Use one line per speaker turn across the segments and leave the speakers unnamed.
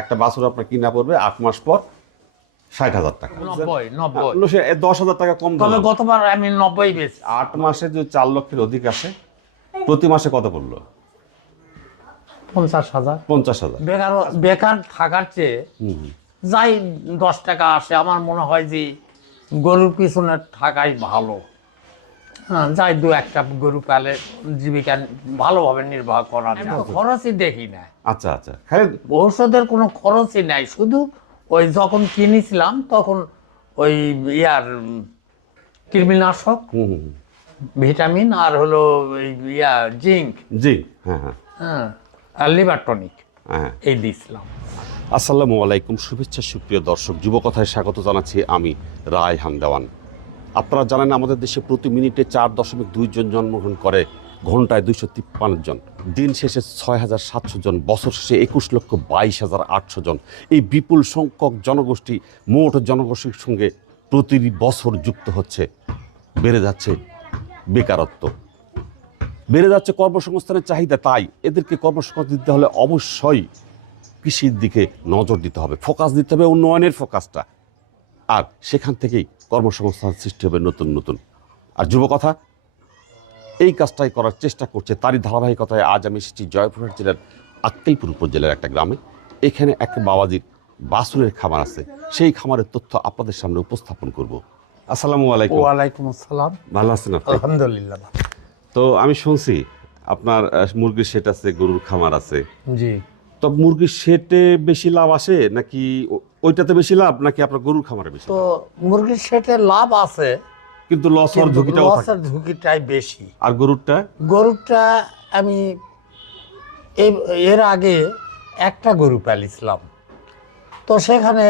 একটা বাছুর আপনার কিনা পড়বে আট মাস পর ষাট হাজার টাকা।
নব্বই নব্বই।
দশ হাজার টাকা কম
তবে গতবার আমি নব্বই বেশি।
আট মাসে যে চার লক্ষের অধিক আসে প্রতি মাসে কত পড়ল?
পঞ্চাশ হাজার।
পঞ্চাশ হাজার।
বেকার বেকার থাকার চেয়ে যাই দশ টাকা আসে আমার মনে হয় যে গরুর পিছনে থাকাই ভালো। হ্যাঁ যাই দু একটা গরু পালে জীবিকা ভালোভাবে নির্বাহ করা যায় খরচই দেখি না।
আচ্ছা আচ্ছা। খালি
ঔষধের কোনো খরচই নাই শুধু ওই যখন কিনেছিলাম তখন ওই ইয়ার কৃমিনাশক। ভিটামিন আর হলো ইয়া জিঙ্ক।
জি হ্যাঁ হ্যাঁ।
হ্যাঁ আর লিভার টনিক
হ্যাঁ
এই দিয়েছিলাম।
আসসালামু আলাইকুম শুভেচ্ছা সুপ্রিয় দর্শক যুবকথায় স্বাগত জানাচ্ছি আমি রায় হামদাওয়ান আপনারা জানেন আমাদের দেশে প্রতি মিনিটে চার দশমিক দুই জন জন্মগ্রহণ করে, ঘন্টায় দুইশো তিপ্পান্ন জন। দিন শেষে ছয় হাজার সাতশো জন, বছর শেষে একুশ লক্ষ বাইশ হাজার আটশো জন। এই বিপুল সংখ্যক জনগোষ্ঠী মোট জনগোষ্ঠীর সঙ্গে প্রতি বছর যুক্ত হচ্ছে। বেড়ে যাচ্ছে বেকারত্ব। বেড়ে যাচ্ছে কর্মসংস্থানের চাহিদা, তাই এদেরকে কর্মসংস্থান দিতে হলে অবশ্যই কৃষির দিকে নজর দিতে হবে। ফোকাস দিতে হবে উন্নয়নের ফোকাসটা। আর সেখান থেকেই কর্মসংস্থান সৃষ্টি হবে নতুন নতুন। আর যুবকথা এই কাজটাই করার চেষ্টা করছে তারই ধারাবাহিকতায় আজ আমি এসেছি জয়পুরহাট জেলার আক্কেলপুর উপজেলার একটা গ্রামে। এখানে এক বাবাজির বাসুরের খামার আছে। সেই খামারের তথ্য আপনাদের সামনে উপস্থাপন করব। আসসালামু আলাইকুম।
ওয়ালাইকুম আসসালাম।
ভালো আছেন
আলহামদুলিল্লাহ।
তো আমি শুনছি আপনার মুরগির শেট আছে গরুর খামার আছে।
জি।
তো মুরগির শেটে বেশি লাভ আসে নাকি ওইটাতে বেশি লাভ নাকি আপনার গরুর খামারে বেশি
তো
লাভ?
মুরগির সেটে লাভ আছে
কিন্তু লস হওয়ার ঝুঁকিটাও থাকে।
লসের ঝুঁকিটাই বেশি।
আর গরুরটা?
গরুটা আমি এর আগে একটা গরু পালিছিলাম তো সেখানে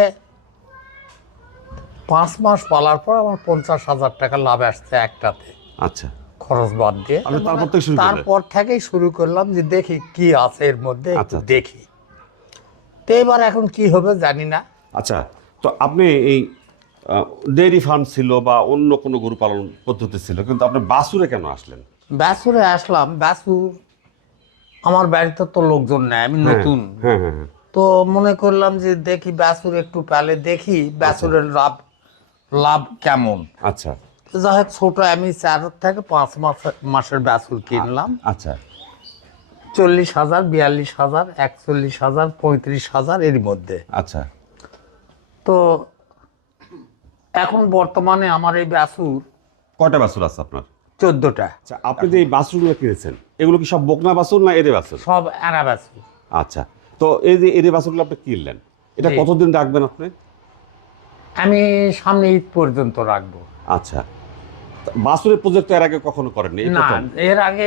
পাঁচ মাস পালার পর আমার পঞ্চাশ হাজার টাকা লাভ আসছে একটাতে।
আচ্ছা।
খরচ বাদ দিয়ে।
তারপর থেকে শুরু
তারপর থেকেই শুরু করলাম যে দেখি কি আছে এর মধ্যে
আচ্ছা, আচ্ছা।
দেখি। তো এবার এখন কি হবে জানি না।
আচ্ছা তো আপনি এই ডেয়ারি ফার্ম ছিল বা অন্য কোনো গরু পালন পদ্ধতি ছিল কিন্তু আপনি বাসুরে কেন আসলেন?
ব্যাসুরে আসলাম ব্যাসুর আমার বাড়িতে তো লোকজন নেই আমি নতুন।
হ্যাঁ হ্যাঁ হ্যাঁ।
তো মনে করলাম যে দেখি ব্যাসুর একটু পেলে দেখি ব্যাসুরের লাভ লাভ কেমন।
আচ্ছা।
তো যাই হোক ছোট আমি চার থেকে পাঁচ মাস মাসের ব্যাসুর কিনলাম।
আচ্ছা।
চল্লিশ হাজার বিয়াল্লিশ হাজার একচল্লিশ হাজার পঁয়ত্রিশ হাজার এর মধ্যে।
আচ্ছা।
তো এখন বর্তমানে আমার এই বাসুর
কয়টা বাছুর আছে আপনার?
চোদ্দটা।
আচ্ছা আপনি যে এই বাছুরগুলো কিনেছেন এগুলো কি সব বকনা বাছুর না এরে বাসুর
সব এরা ব্যাসুর
আচ্ছা তো এই যে এরে বাছুরগুলো আপনি কিনলেন এটা কতদিন রাখবেন আপনি?
আমি সামনে ঈদ পর্যন্ত রাখব।
আচ্ছা তা বাছুরের প্রজেক্ট এর আগে কখনো করেননি
না এর আগে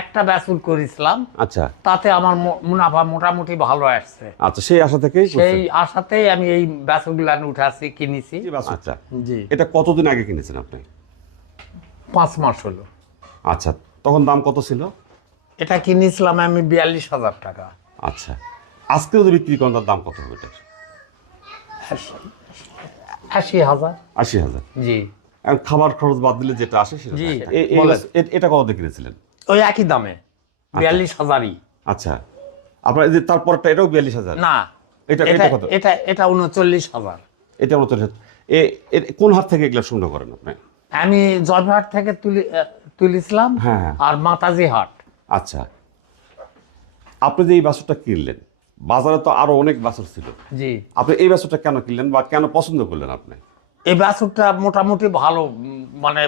একটা ব্যাসুর করেছিলাম।
আচ্ছা।
তাতে আমার মুনাফা মোটামুটি ভালো আসছে।
আচ্ছা সেই আশা থেকেই
সেই আশাতেই আমি এই ব্যাসুরগুলা উঠাচ্ছি কিনেছি।
আচ্ছা
জি।
এটা কতদিন আগে কিনেছেন আপনি?
পাঁচ মাস হলো।
আচ্ছা তখন দাম কত ছিল?
এটা কিনেছিলাম আমি বিয়াল্লিশ হাজার টাকা।
আচ্ছা আজকে যদি বিক্রি করেন তার দাম কত হবে এটা
আশি হাজার।
আশি হাজার।
জি।
খাবার খরচ বাদ দিলে যেটা আসে সেটা এটা কত কিনেছিলেন?
ওই একই দামে। বিয়াল্লিশ হাজারই।
আচ্ছা। আপনার এই যে তারপরটা এটাও বিয়াল্লিশ হাজার?
না।
এটা
এটা
কত?
এটা এটা উনচল্লিশ হাজার।
এটা উনচল্লিশ এ- এ- কোন হাত থেকে এগুলো সংগ্রহ করেন আপনি?
আমি জয়হাট থেকে তুলি তুলেছিলাম
হ্যাঁ, হ্যাঁ।
আর মাতাজি হাট।
আচ্ছা। আপনি যে এই বাছুরটা কিনলেন বাজারে তো আরও অনেক বাছুর ছিল।
জি।
আপনি এই বাছুরটা কেন কিনলেন বা কেন পছন্দ করলেন আপনি?
এই বাছুরটা মোটামুটি ভালো মানে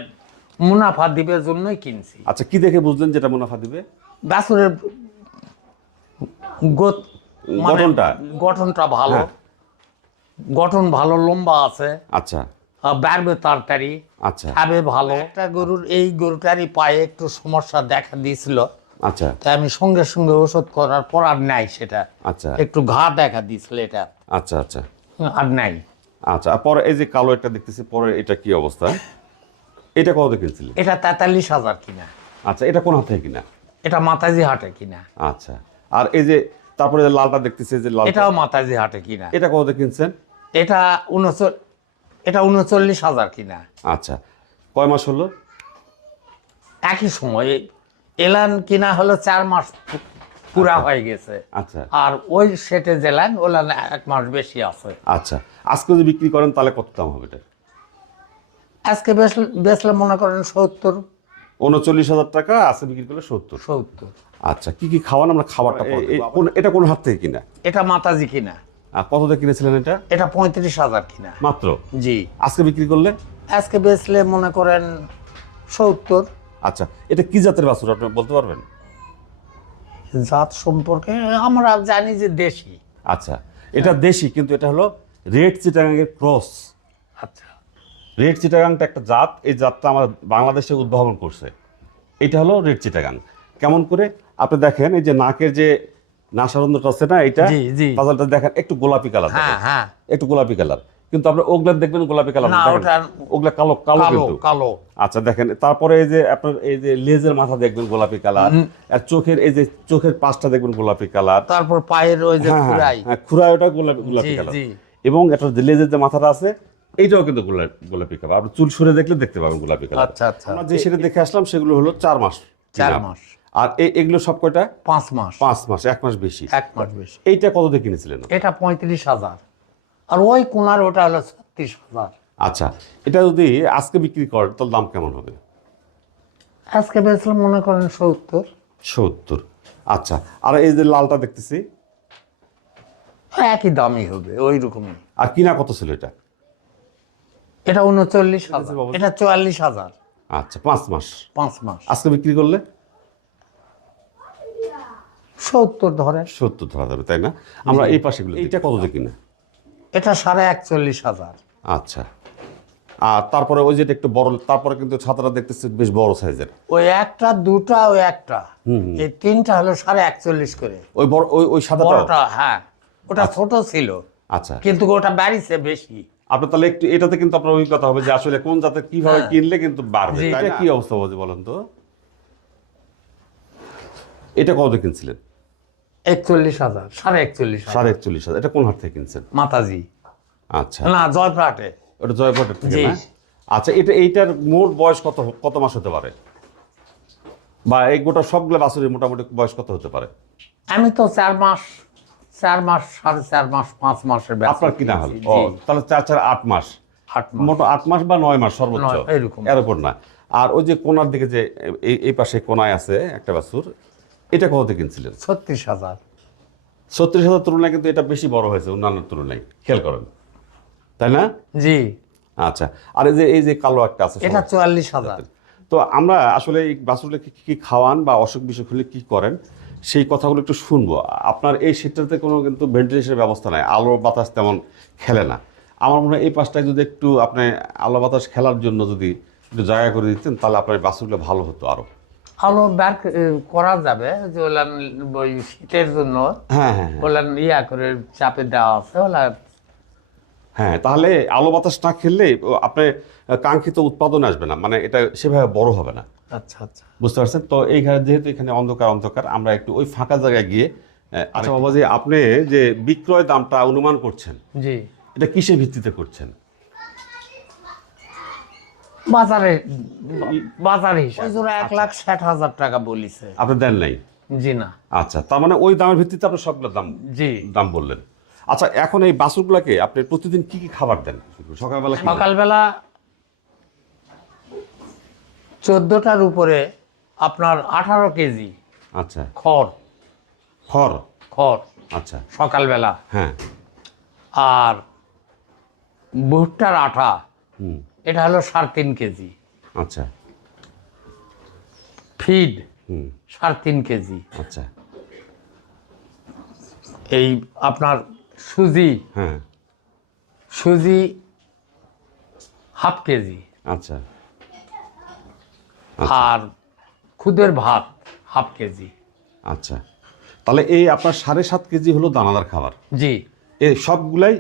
মুনাফা দিবের জন্যই কিনছি।
আচ্ছা কি দেখে বুঝলেন যেটা মুনাফা দিবে?
বাছুরের মানে
গঠনটা?
গঠনটা ভালো।
হ্যাঁ।
গঠন ভালো লম্বা আছে।
আচ্ছা।
বাড়বে তাড়াতাড়ি
আচ্ছা।
খাবে ভালো। একটা গরুর এই গরুটারই পায়ে একটু সমস্যা দেখা দিয়েছিল।
আচ্ছা।
তাই আমি সঙ্গে সঙ্গে ওষুধ করার পর আর নাই সেটা।
আচ্ছা।
একটু ঘা দেখা দিয়েছিল এটা।
আচ্ছা আচ্ছা।
আর নাই।
আচ্ছা পরে এই যে কালো একটা দেখতেছি পরে এটা কি অবস্থা? এটা কত কিনছিলেন?
এটা তেতাল্লিশ হাজার কিনা।
আচ্ছা এটা কোন হাতে কিনা?
এটা মাতাজি হাটে কিনা।
আচ্ছা আর এই যে তারপরে যে লালটা দেখতেছি যে লাল
এটাও মাতাজি হাটে কিনা।
এটা কত কিনছেন?
এটা উনচল এটা উনচল্লিশ হাজার কিনা।
আচ্ছা কয় মাস হলো?
একই সময় এলান কিনা হলো চার মাস পুরা হয়ে গেছে।
আচ্ছা।
আর ওই সেটে জেলান ওলা এক মাস বেশি আছে।
আচ্ছা। আজকে যদি বিক্রি করেন তাহলে কত দাম হবে এটা?
আজকে বেচলে বেচলে মনে করেন সত্তর।
উনচল্লিশ হাজার টাকা আজকে বিক্রি করলে সত্তর।
সত্তর।
আচ্ছা কি কি খাওয়ান? আমরা খাবারটা এটা কোন হাত থেকে কিনা?
এটা মাতাজি কিনা।
আর কত দিয়ে কিনেছিলেন এটা?
এটা পঁয়ত্রিশ হাজার কিনা।
মাত্র?
জি।
আজকে বিক্রি করলে?
আজকে বেচলে মনে করেন সত্তর।
আচ্ছা এটা কি জাতের বাছুর? আপনি বলতে পারবেন?
জাত সম্পর্কে আমরা জানি যে দেশি।
আচ্ছা এটা দেশি কিন্তু এটা হলো রেড চিটাগাংয়ের ক্রস।
আচ্ছা।
রেড চিটাগাংটা একটা জাত এই জাতটা আমার বাংলাদেশে উদ্ভাবন করছে। এটা হলো রেড চিটাগাং। কেমন করে? আপনি দেখেন এই যে নাকের যে নাসারন্ধ্রটা আছে না এটা। পাজালটা দেখেন একটু গোলাপি কালার
হ্যাঁ হ্যাঁ।
একটু গোলাপি কালার। কিন্তু আপনার ওগলার দেখবেন গোলাপি কালার
না, ওটা-
ওগলা কালো কালো
কালো
কিন্তু।
কালো।
আচ্ছা দেখেন তারপরে এই যে আপনার এই যে লেজের মাথা দেখবেন গোলাপি কালার আর চোখের এই যে চোখের পাশটা দেখবেন গোলাপি কালার।
তারপর পায়ের ওই যে
হ্যাঁ হ্যাঁ,
খুরাই
হ্যাঁ খুরাই ওটা গোলাপি গোলাপি কালার। এবং এটা যে লেজের যে মাথাটা আছে এইটাও কিন্তু গোলা- গোলাপি কালার। আপনি চুল সরে দেখলে দেখতে পাবেন গোলাপি কালার।
আচ্ছা আচ্ছা।
আমরা যে সেটা দেখে আসলাম সেগুলো হলো চার মাস
চার মাস।
আর এই এগুলো সব কয়টা?
পাঁচ মাস।
পাঁচ মাস এক মাস বেশি।
এক মাস বেশি।
এইটা কত দিয়ে কিনেছিলেন
এটা পঁয়ত্রিশ হাজার। আর ওই কোনার ওটা হলো ছত্রিশ হাজার।
আচ্ছা এটা যদি আজকে বিক্রি করেন তাহলে দাম কেমন হবে?
আজকে বেচলে মনে করেন সত্তর।
সত্তর। আচ্ছা আর এই যে লালটা দেখতেছি?
একই দামই হবে ওই রকমই
আর কিনা কত ছিল এটা?
এটা উনচল্লিশ হাজার এটা চুয়াল্লিশ হাজার।
আচ্ছা পাঁচ মাস।
পাঁচ মাস।
আজকে বিক্রি করলে?
সত্তর ধরে
সত্তর ধরা যাবে তাই না? আমরা এই পাশেগুলো এইটা কত দিয়ে কিনা?
এটা সাড়ে একচল্লিশ হাজার।
আচ্ছা। আর তারপরে ওই যেটা একটু বড় তারপরে কিন্তু ছাতাটা দেখতেছি বেশ বড় সাইজের।
ওই একটা দুটা ওই একটা। এই তিনটা হলো সাড়ে একচল্লিশ করে।
ওই বড় ওই ওই সাদাটা
বড়টা হ্যাঁ। ওটা ছোট ছিল।
আচ্ছা।
কিন্তু ওটা বাড়িছে বেশি।
আপনার তাহলে একটু এটাতে কিন্তু আপনার অভিজ্ঞতা হবে যে আসলে কোন জাতের কীভাবে
হ্যাঁ।
কিনলে কিন্তু বাড়বে
এটা
কি অবস্থা বলছে বলেন তো? এটা কত কিনছিলেন?
একচল্লিশ হাজার সাড়ে একচল্লিশ
সাড়ে একচল্লিশ হাজার। এটা কোন হাট থেকে কিনছেন?
মাতাজি।
আচ্ছা।
না জয়প্রাটে
ওটা থেকে না? আচ্ছা এটা এইটার মোট বয়স কত কত মাস হতে পারে? বা এই গোটা সবগুলো বাছুরের মোটামুটি বয়স কত হতে পারে?
আমি তো চার মাস চার মাস সাড়ে চার মাস পাঁচ মাসের
আপনার কিনা হল? ও তাহলে চার চার আট মাস। মোট আট মাস বা নয় মাস সর্বোচ্চ?
এরকম।
এর উপর না। আর ওই যে কোনার দিকে যে এই এই পাশে কোনায় আছে একটা বাছুর এটা কত কিনছিলেন?
ছত্রিশ হাজার।
ছত্রিশ হাজার তুলনায় কিন্তু এটা বেশি বড় হয়েছে অন্যান্য তুলনায়। খেয়াল করেন। তাই না?
জি।
আচ্ছা আর এই যে এই যে কালো একটা আছে
এটা। চুয়াল্লিশ হাজার।
তো আমরা আসলে এই বাছুরগুলোকে কি কি খাওয়ান বা অসুখ বিসুখ হলে কি করেন সেই কথাগুলো একটু শুনব। আপনার এই শীতটাতে কোনো কিন্তু ভেন্টিলেশনের ব্যবস্থা নাই আলো বাতাস তেমন খেলে না। আমার মনে হয় এই পাশটায় যদি একটু আপনি আলো বাতাস খেলার জন্য যদি একটু জায়গা করে দিতেন তাহলে আপনার বাছুরগুলো ভালো হতো আরও।
আলো বের করা যাবে যে ওলান ওই শীতের জন্য
হ্যাঁ হ্যাঁ হ্যাঁ।
ওলান ইয়া করে চাপে দেওয়া আছে ওলা
হ্যাঁ তাহলে আলো বাতাস না খেললে আপনি কাঙ্ক্ষিত উৎপাদন আসবে না মানে এটা সেভাবে বড় হবে না।
আচ্ছা আচ্ছা।
বুঝতে পারছেন? তো এইখানে যেহেতু এখানে অন্ধকার অন্ধকার আমরা একটু ওই ফাঁকা জায়গায় গিয়ে আচ্ছা বাবা যে আপনি যে বিক্রয় দামটা অনুমান করছেন
জি।
এটা কিসের ভিত্তিতে করছেন?
বাজারে বাজারে হিসাবে। এক লাখ ষাট হাজার টাকা বলিছে।
আপনি দেন নাই?
জি না।
আচ্ছা তার মানে ওই দামের ভিত্তিতে আপনি সবগুলো দাম
জি।
দাম বললেন। আচ্ছা এখন এই বাছুরগুলোকে আপনি প্রতিদিন কি কি খাবার দেন? সকালবেলা
সকালবেলা চোদ্দটার উপরে আপনার আঠারো কেজি
আচ্ছা।
খড়।
খড়?
খড়।
আচ্ছা।
সকালবেলা।
হ্যাঁ।
আর ভুট্টার আঠা।
হুম।
এটা হলো সাড়ে তিন কেজি।
আচ্ছা।
Feed
hmm.
সাড়ে তিন কেজি।
আচ্ছা।
এই আপনার সুজি।
হ্যাঁ।
সুজি হাফ কেজি।
আচ্ছা।
আর খুদের ভাত হাফ কেজি।
আচ্ছা। তাহলে এই আপনার সাড়ে সাত কেজি হলো দানাদার খাবার।
জি।
এই সবগুলাই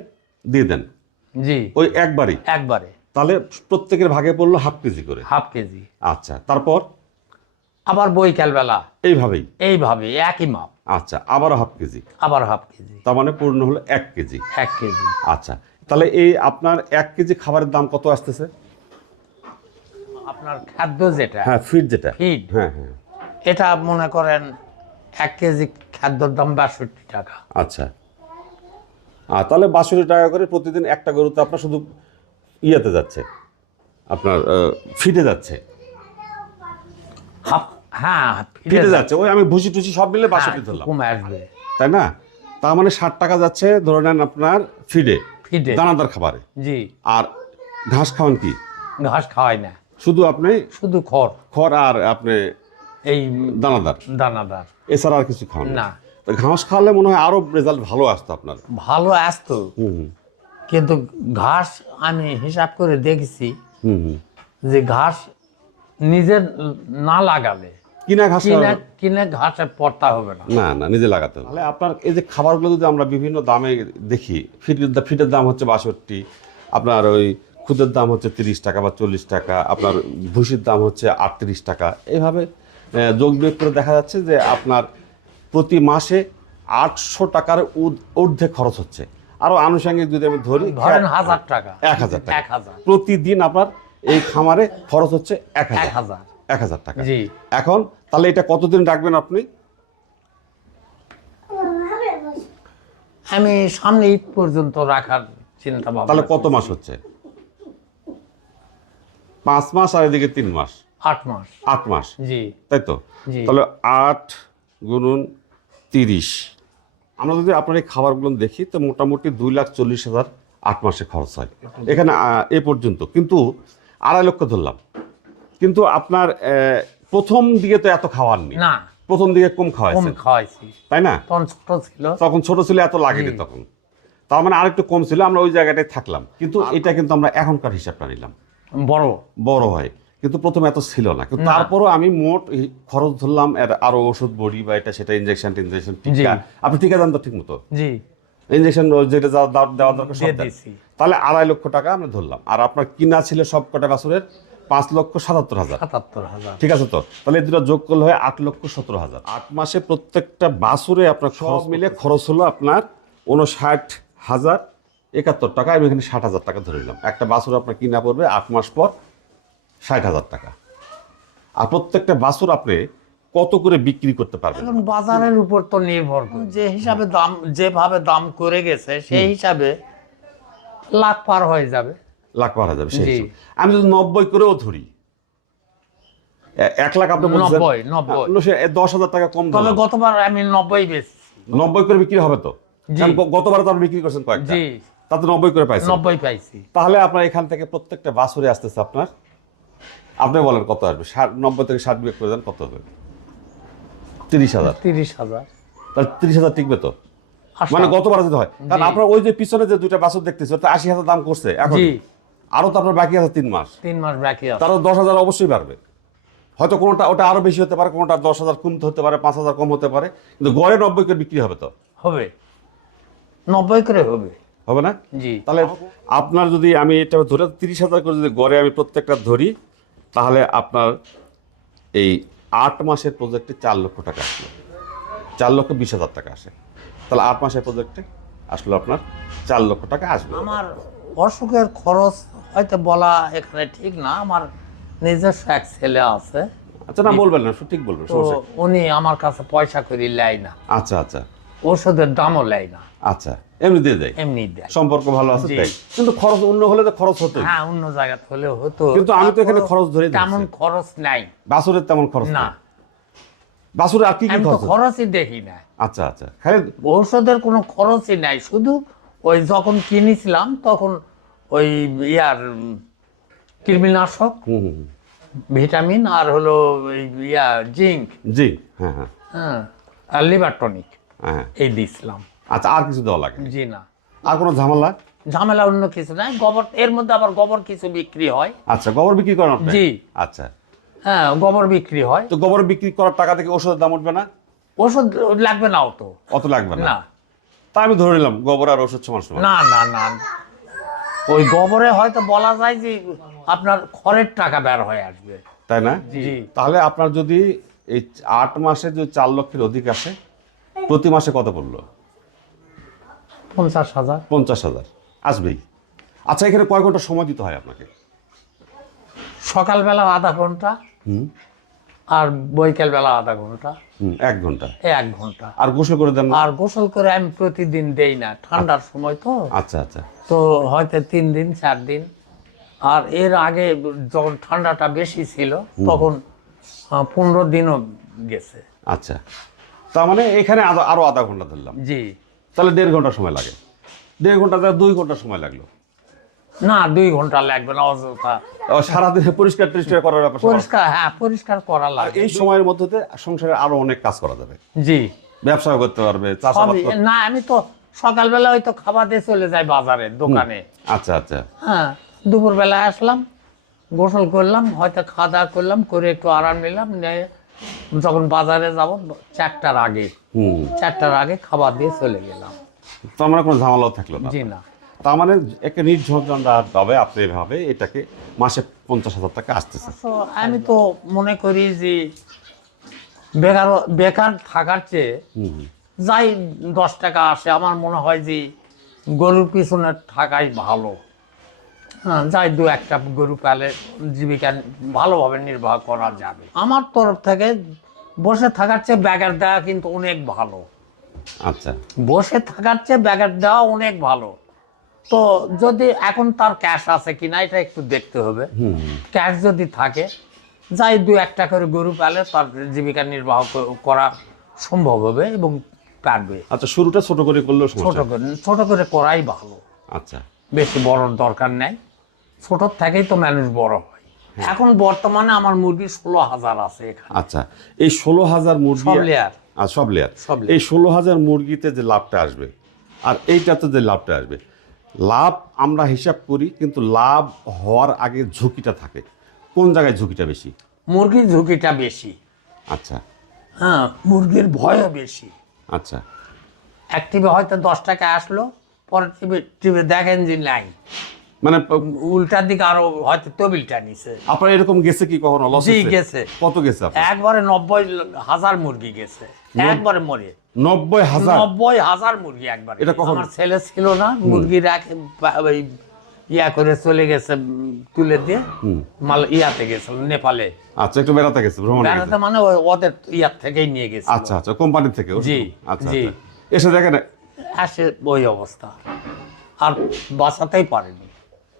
দিয়ে দেন।
জি।
ওই একবারই?
একবারে।
তাহলে প্রত্যেকের ভাগে পড়ল হাফ কেজি করে।
Half KG.
আচ্ছা তারপর?
আবার বৈকালবেলা
এইভাবেই?
এইভাবে একই মাপ।
আচ্ছা আবারও হাফ কেজি?
আবার হাফ কেজি।
তার মানে পূর্ণ হলো এক কেজি।
এক কেজি।
আচ্ছা তাহলে এই আপনার এক কেজি খাবারের দাম কত আসতেছে?
আপনার খাদ্য যেটা
হ্যাঁ ফিড যেটা।
ফিড
হ্যাঁ হ্যাঁ।
এটা মনে করেন এক কেজি খাদ্যর দাম বাষট্টি টাকা।
আচ্ছা। আর তাহলে বাষট্টি টাকা করে প্রতিদিন একটা গরুতে আপনার শুধু ইয়েতে যাচ্ছে। আপনার ফিটে যাচ্ছে।
হাফ হ্যাঁ
ফিটে যাচ্ছে। ওই আমি ভুসি টুসি সব মিলে ধরলাম।
কমে আসবে।
তাই না? তার মানে ষাট টাকা যাচ্ছে ধরে নেন আপনার ফিডে
ফিডে
দানাদার খাবারে।
জি।
আর ঘাস খাওয়ান কি?
ঘাস খাওয়াই না।
শুধু আপনি?
শুধু খড়।
খড় আর আপনি
এই
দানাদার।
দানাদার।
এছাড়া আর কিছু খাওয়ান
না।
ঘাস খাওয়ালে মনে হয় আরও রেজাল্ট ভালো আসতো আপনার।
ভালো আসতো।
হুম,
কিন্তু ঘাস আমি হিসাব করে দেখেছি যে ঘাস নিজের না লাগালে
কিনা ঘাস
কিনে পড়তা হবে না।
না না নিজে লাগাতে হবে। আপনার এই যে খাবারগুলো যদি আমরা বিভিন্ন দামে দেখি ফিটের দা- ফিটের দাম হচ্ছে বাষট্টি আপনার ওই খুদের দাম হচ্ছে তিরিশ টাকা বা চল্লিশ টাকা আপনার ভুসির দাম হচ্ছে আটত্রিশ টাকা। এইভাবে যোগ বিয়োগ করে দেখা যাচ্ছে যে আপনার প্রতি মাসে আটশো টাকার ঊর্ধ্বে খরচ হচ্ছে। আরও আনুষঙ্গিক যদি আমি ধরি
হাজার টাকা।
এক হাজার টাকা।
এক হাজার।
প্রতিদিন আপনার এই খামারে খরচ হচ্ছে এক হাজার। এক হাজার। টাকা।
জি।
এখন তাহলে এটা কতদিন রাখবেন আপনি?
আমি সামনে ঈদ পর্যন্ত রাখার চিন্তা ভাবনা
তাহলে কত মাস হচ্ছে? পাঁচ মাস আর এদিকে তিন মাস।
আট মাস।
আট মাস।
জি।
তাই তো? তাহলে আট গুণুন তিরিশ। আমরা যদি আপনার এই খাবারগুলো দেখি তো মোটামুটি দুই লাখ চল্লিশ হাজার আট মাসে খরচ হয়। এখানে এ পর্যন্ত। কিন্তু আড়াই লক্ষ ধরলাম। কিন্তু আপনার প্রথম দিকে তো এত খাওয়ার নেই।
না।
প্রথম দিকে কম
খাওয়াইছি।
তাই না?
তখন ছোট ছিল
তখন ছোট ছিল এত লাগেনি তখন। তার মানে আরেকটু কম ছিল আমরা ওই জায়গাটায় থাকলাম। কিন্তু এটা কিন্তু আমরা এখনকার হিসাবটা নিলাম।
বড়।
বড় হয়। কিন্তু প্রথমে এত ছিল না। কিন্তু তারপরও আমি মোট খরচ ধরলাম এর আরও ওষুধ বড়ি বা এটা সেটা ইনজেকশন টিনজেকশন টিকা। আপনি টিকা দেন তো ঠিক মতো।
জি।
ইনজেকশন যেটা দেওয়া দরকার সব তাহলে আড়াই লক্ষ টাকা আমরা ধরলাম। আর আপনার কিনা ছিল সব কটা বছরের পাঁচ লক্ষ সাতাত্তর হাজার।
সাতাত্তর হাজার।
ঠিক আছে তো? তাহলে দুটো যোগ করলে হয় আট লক্ষ সতেরো হাজার। আট মাসে প্রত্যেকটা বাসুরে আপনার খরচ মিলে খরচ হলো আপনার উনষাট হাজার একাত্তর টাকা। আমি এখানে ষাট হাজার টাকা ধরে নিলাম। একটা বাসুর আপনার কিনা পড়বে আট মাস পর ষাট হাজার টাকা। আর প্রত্যেকটা বাসুর আপনি কত করে বিক্রি করতে পারবেন?
এখন বাজারের উপর তো নির্ভর করে। যে হিসাবে দাম যেভাবে দাম করে গেছে সেই হিসাবে লাখ পার হয়ে যাবে।
লাখ পার হাজার সেই
জি।
আমি যদি নব্বই করেও ধরি এ- এক লাখ আপনি বলছেন
নব্বই, নব্বই।
সে দশ হাজার টাকা কম
তবে। গতবার আমি নব্বই বেচছি।
নব্বই করে বিক্রি হবে তো?
জি।
কারণ গ- গতবার তো আপনি বিক্রি করছেন কয়েকটা।
জি।
তাতে নব্বই করে পাইছেন।
নব্বই পাইছি।
তাহলে আপনার এখান থেকে প্রত্যেকটা বাছুরে আসতেছে আপনার আপনি বলেন কত আসবে? ষাট নব্বই থেকে ষাট বিয়োগ করে দেন কত হবে? তিরিশ হাজার।
তিরিশ হাজার।
তাহলে তিরিশ হাজার টিকবে তো? মানে গতবার যদি হয়? কারণ আপনার ওই যে পিছনে যে দুইটা বাছুর দেখতেছে ওটা আশি হাজার দাম করছে এখন। আরও তো আপনার বাকি আছে তিন মাস।
তিন মাস বাকি আছে।
তারও দশ হাজার অবশ্যই বাড়বে। হয়তো কোনোটা ওটা আরও বেশি হতে পারে কোনোটা দশ হাজার কমতে হতে পারে পাঁচ হাজার কম হতে পারে। কিন্তু গড়ে নব্বই করে বিক্রি হবে তো?
হবে। নব্বই করে হবে।
হবে না?
জি।
তাহলে আপনার যদি আমি এটা ধরে তিরিশ হাজার করে যদি গড়ে আমি প্রত্যেকটা ধরি তাহলে আপনার এই আট মাসের প্রজেক্টে চার লক্ষ টাকা আসলো। চার লক্ষ বিশ হাজার টাকা আসে। তাহলে আট মাসের প্রজেক্টে আসলো আপনার চার লক্ষ টাকা আসবে।
আমার অসুখের খরচ হয়তো বলা এখানে ঠিক না আমার নিজস্ব এক ছেলে আছে।
আচ্ছা না বলবেন না ঠিক বলবেন।
উনি আমার কাছে পয়সা করে লেয় না।
আচ্ছা আচ্ছা।
ওষুধের দামও লেয় না।
আচ্ছা। এমনি দিয়ে দেয়।
এমনি দেয়।
সম্পর্ক ভালো আছে। তাই। কিন্তু খরচ অন্য হলে তো খরচ হতো
হ্যাঁ অন্য জায়গা হলে হতো।
কিন্তু আমি তো এখানে খরচ ধরে
তেমন খরচ নাই।
বাসুরের তেমন খরচ
না।
বাসুরে আর কি কি খরচ
খরচই দেখি না।
আচ্ছা আচ্ছা। খালি
ঔষধের কোনো খরচই নাই। শুধু ওই যখন কিনেছিলাম তখন ওই ইয়ার কৃমিনাশক। ভিটামিন আর হলো ইয়া জিঙ্ক।
জি হ্যাঁ হ্যাঁ।
হ্যাঁ আর লিভার টনিক
হ্যাঁ।
এই দিয়েছিলাম
আচ্ছা আর কিছু দেওয়া লাগে
জি না।
আর কোনো ঝামেলা?
ঝামেলা অন্য কিছু নাই। গোবর এর মধ্যে আবার গোবর কিছু বিক্রি হয়।
আচ্ছা গোবর বিক্রি করেন আপনি?
জি।
আচ্ছা।
হ্যাঁ গোবর বিক্রি হয়।
তো গোবর বিক্রি করার টাকা থেকে ওষুধের দাম উঠবে না?
ওষুধ লাগবে না অত।
অত লাগবে না?
না।
তা আমি ধরে নিলাম গোবর আর ওষুধ সমান সমান।
না না না। ওই গোবরে হয়তো বলা যায় যে আপনার খড়ের টাকা বের হয়ে আসবে।
তাই না?
জি।
তাহলে আপনার যদি এই আট মাসে যদি চার লক্ষের অধিক আসে প্রতি মাসে কত পড়ল?
পঞ্চাশ হাজার।
পঞ্চাশ হাজার। আসবেই। আচ্ছা এখানে কয় ঘণ্টা সময় দিতে হয় আপনাকে?
সকালবেলা আধা ঘণ্টা
হুম।
আর বৈকাল বেলা আধা ঘণ্টা।
হুম, এক
ঘণ্টা। এক ঘণ্টা।
আর গোসল করে দেন
আর গোসল করে আমি প্রতিদিন দেই না ঠান্ডার সময় তো।
আচ্ছা আচ্ছা।
তো হয়তো তিন দিন চার দিন। আর এর আগে যখন ঠান্ডাটা বেশি ছিল তখন পনেরো দিনও গেছে।
আচ্ছা। তার মানে এখানে আরও আধা ঘণ্টা ধরলাম।
জি।
তাহলে দেড় ঘণ্টা সময় লাগে। দেড় ঘণ্টা তাহলে দুই ঘণ্টা সময় লাগল।
না দুই ঘণ্টা লাগবে না অযথা।
সারাদিনে পরিষ্কার টরিষ্কার করার ব্যাপার
পরিষ্কার হ্যাঁ পরিষ্কার করা লাগে
এই সময়ের মধ্যে সংসারে আরও অনেক কাজ করা যাবে।
জি।
ব্যবসাও করতে পারবে চাষাবাদ
না আমি তো সকালবেলা হয়তো খাবার দিয়ে চলে যাই বাজারে দোকানে।
আচ্ছা আচ্ছা।
হ্যাঁ দুপুরবেলা আসলাম গোসল করলাম হয়তো খাওয়া দাওয়া করলাম করে একটু আরাম নিলাম নিয়ে যখন বাজারে যাব চারটার আগে। চারটার আগে খাবার দিয়ে চলে গেলাম।
তার মানে কোনো ঝামেলাও থাকল না?
জি না।
তার মানে একটা নির্ঝঞ্ঝাট ভাবে আপনি এভাবে এটাকে মাসে পঞ্চাশ হাজার টাকা আসতেছে।
তো আমি তো মনে করি যে বেকার বেকার থাকার চেয়ে। যাই দশ টাকা আসে আমার মনে হয় যে গরুর পিছনে থাকাই ভালো। যাই দু একটা গরু পালে জীবিকা ভালোভাবে নির্বাহ করা যাবে। আমার তরফ থেকে বসে থাকার চেয়ে ব্যাগার দেওয়া কিন্তু অনেক ভালো।
আচ্ছা।
বসে থাকার চেয়ে ব্যাগার দেওয়া অনেক ভালো। তো যদি এখন তার ক্যাশ আছে কিনা এটা একটু দেখতে হবে। ক্যাশ যদি থাকে যাই দু একটা করে গরু পালে তার জীবিকা নির্বাহ করা সম্ভব হবে এবং পারবে।
আচ্ছা শুরুটা ছোট করে করলেও
ছোট করে ছোট করে করাই ভালো।
আচ্ছা।
বেশি বড় দরকার নেই। ছোট থেকেই তো মানুষ বড় হয়। এখন বর্তমানে আমার মুরগি ষোলো হাজার আছে এখানে।
আচ্ছা এই ষোলো হাজার মুরগি
সব লেয়ার
আর সব লেয়ার
সব
এই ষোলো হাজার মুরগিতে যে লাভটা আসবে আর এইটাতে যে লাভটা আসবে লাভ আমরা হিসাব করি কিন্তু লাভ হওয়ার আগে ঝুঁকিটা থাকে। কোন জায়গায় ঝুঁকিটা বেশি?
মুরগির ঝুঁকিটা বেশি।
আচ্ছা।
হ্যাঁ মুরগির ভয়ও বেশি।
আচ্ছা।
এক টিভি হয়তো দশ টাকা আসলো পরের টিভি টিভি দেখেন যে নাই।
মানে
উল্টার দিকে আরও হয়তো তবিলটা নিছে।
আপনার এরকম গেছে কি কখনো লস
জি, গেছে।
কত গেছে
একবারে নব্বই হাজার মুরগি গেছে। একবারে মরে।
নব্বই হাজার?
নব্বই হাজার মুরগি একবার।
এটা কখন?
আমার ছেলে ছিল না মুরগি রাখে ওই ইয়া করে চলে গেছে তুলে দিয়ে। মাল ইয়াতে গেছিল নেপালে।
আচ্ছা একটু বেড়াতে গেছে ভ্রমণে
বেড়াতে মানে ওদের ইয়ার থেকেই নিয়ে গেছে
আচ্ছা আচ্ছা কোম্পানি থেকে? ওষুধ?
জি,
আচ্ছা
জি।
আচ্ছা। এসে দেখেন
আসে ওই অবস্থা। আর বাঁচাতেই পারেনি।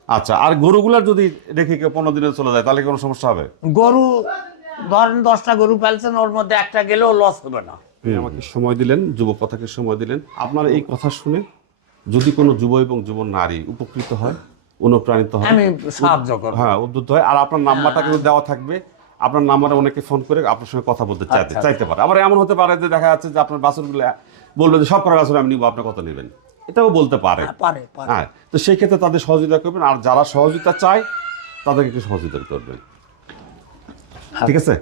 আচ্ছা আর গরুগুলার যদি রেখে কেউ পনেরো দিনে চলে যায় তাহলে কোনো সমস্যা হবে?
গরু ধরেন দশটা গরু ফেলছেন ওর মধ্যে একটা গেলেও লস হবে না।
আপনি আমাকে সময় দিলেন যুব কথাকে সময় দিলেন। আপনার এই কথা শুনে যদি কোনো যুব এবং যুব নারী উপকৃত হয় অনুপ্রাণিত হয়
আমি সাহায্য করব।
হ্যাঁ উদ্যুত হয়। আর আপনার নাম্বারটা কিন্তু দেওয়া থাকবে। আপনার নাম্বারে অনেকে ফোন করে আপনার সঙ্গে কথা বলতে চাইতে
আচ্ছা,
চাইতে পারে। আবার এমন হতে পারে যে দেখা যাচ্ছে যে আপনার বাছুরগুলো বলবে যে সব করা বাছুর আমি নিবো আপনার কত নেবেন? এটাও বলতে পারে।
হ্যাঁ, পারে
হ্যাঁ তো সেই ক্ষেত্রে তাদের সহযোগিতা করবেন আর যারা সহযোগিতা চায় তাদেরকে একটু সহযোগিতা করবেন। ঠিক আছে?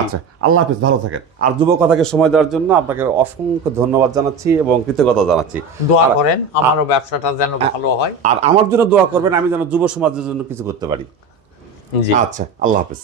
আচ্ছা আল্লাহ হাফিজ ভালো থাকেন। আর যুব কথাকে সময় দেওয়ার জন্য আপনাকে অসংখ্য ধন্যবাদ জানাচ্ছি এবং কৃতজ্ঞতা জানাচ্ছি।
দোয়া করেন আমারও ব্যবসাটা যেন ভালো হয়।
আর আমার জন্য দোয়া করবেন আমি যেন যুব সমাজের জন্য কিছু করতে পারি।
জি।
আচ্ছা আল্লাহ হাফিজ।